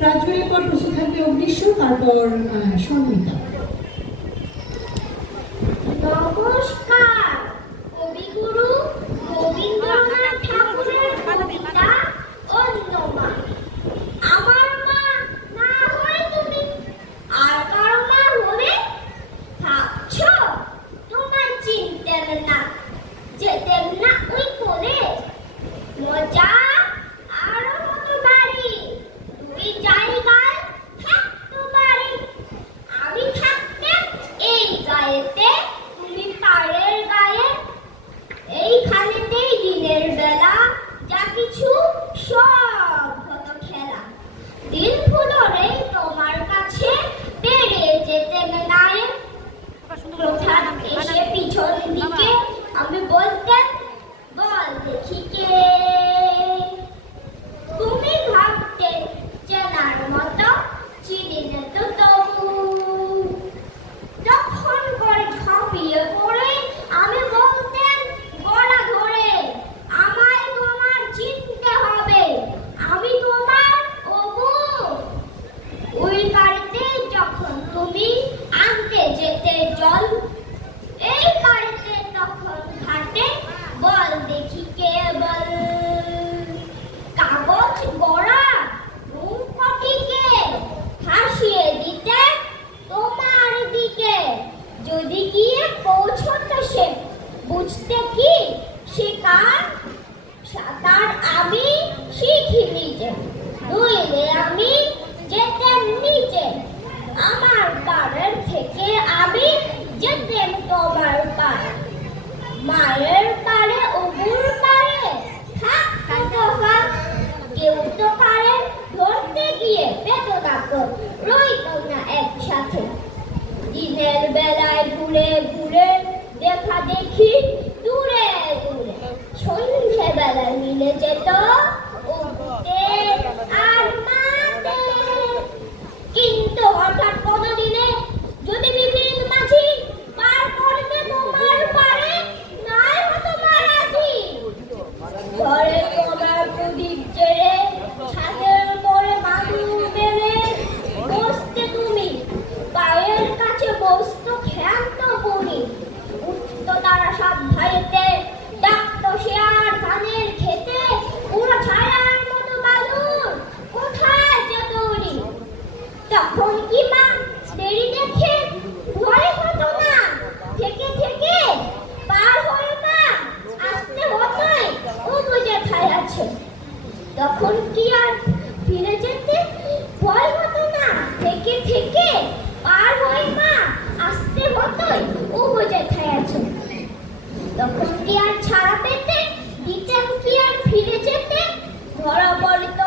প্রাঞ্জলের পর প্রস্তুত থাকবে অগ্নিশ্ব, তারপর সন্মিতা। নমস্কার। কবিগুরু রবীন্দ্রনাথ ঠাকুরের কবিতা অন্যমা। আমার মা না হয় তুমি, আর কারো মা হলে ভাবছ তোমার চিনতেন না, যেতেন না ওই কোলে। মজা আরো হতো বাড়ি, দুই জায়গায় থাকতো বাড়ি। আমি থাকতেন এই গায়েতে, তুমি তারের গায়ে। এইখানেতেই দিনের বেলা যা কিছু সব হতো খেলা। দিন ফুলরেই তোমার কাছে বেরিয়ে যেতেন নায়ে। হঠাৎ এসে পিছন দিকে আমি বলতেন, বল দেখি কে। তুমি ভাবতে চেনার মতো, চিনিলে তো তবু। তখন করে ঝাঁপিয়ে পড়ে আমি বলতেন গলা ধরে, আমায় তোমার চিনতে হবে, আমি তোমার ওগো। ওই বাড়িতে যখন তুমি আনতে যেতে জল, এই বাড়িতে তখন ঘাটে বল দেখি কে বল। কাগজ গড়া রূপটিকে হাসিয়ে দিতে তোমার দিকে। যদি গিয়ে পৌঁছতে সে বুঝতে কি শিকার, সাঁতার আমি শিখিনি যে, নইলে আমি যেতেন নিচে। আমার পাড়ের থেকে আমি যেতেন তোমার পাড়ে। মায়ের পাড়ে অবুর পাড়ে থাকতো তফাৎ। কেউ তো পারে ধরতে গিয়ে পেত না তো, রইত না একসাথে। দিনের বেলায় ঘুরে ঘুরে দেখা দেখি দূরে দূরে, সন্ধ্যে বেলায় মিলে যেত অবুতে আর মাতে। কিন্তু হঠাৎ কোনদিনে যদি বিপিন মাঝি পার করতে তোমার পারে, নাই হতো মারাঠি। ঘরে তোমার প্রদীপ জেলে, ছাদের পরে মাদুর মেলে বসতে তুমি, পায়ের কাছে বসত ক্ষান্ত বুড়ি। উঠতো তারা সব ভয়েতে, ডাকতো শেয়ার ধানের খেতে। পুরো ছায়ার মতো বাদুর কোথায় যেত উড়ি। তখন কি মা দেরি দেখে ভয় হতো না, থেকে থেকে পার হয়ে মা আসতে হতোই ও বুঝে ঠায় আছে। তখন কি আর ফিরে যেতে ভয় হতো না, থেকে থেকে পার হয়ে মা আসতে হতোই ও বুঝে ঠায় আছে। তখন কি আর ছাড়া পেতে দিতেন কি আর ফিরে যেতে, ধরা পড়ত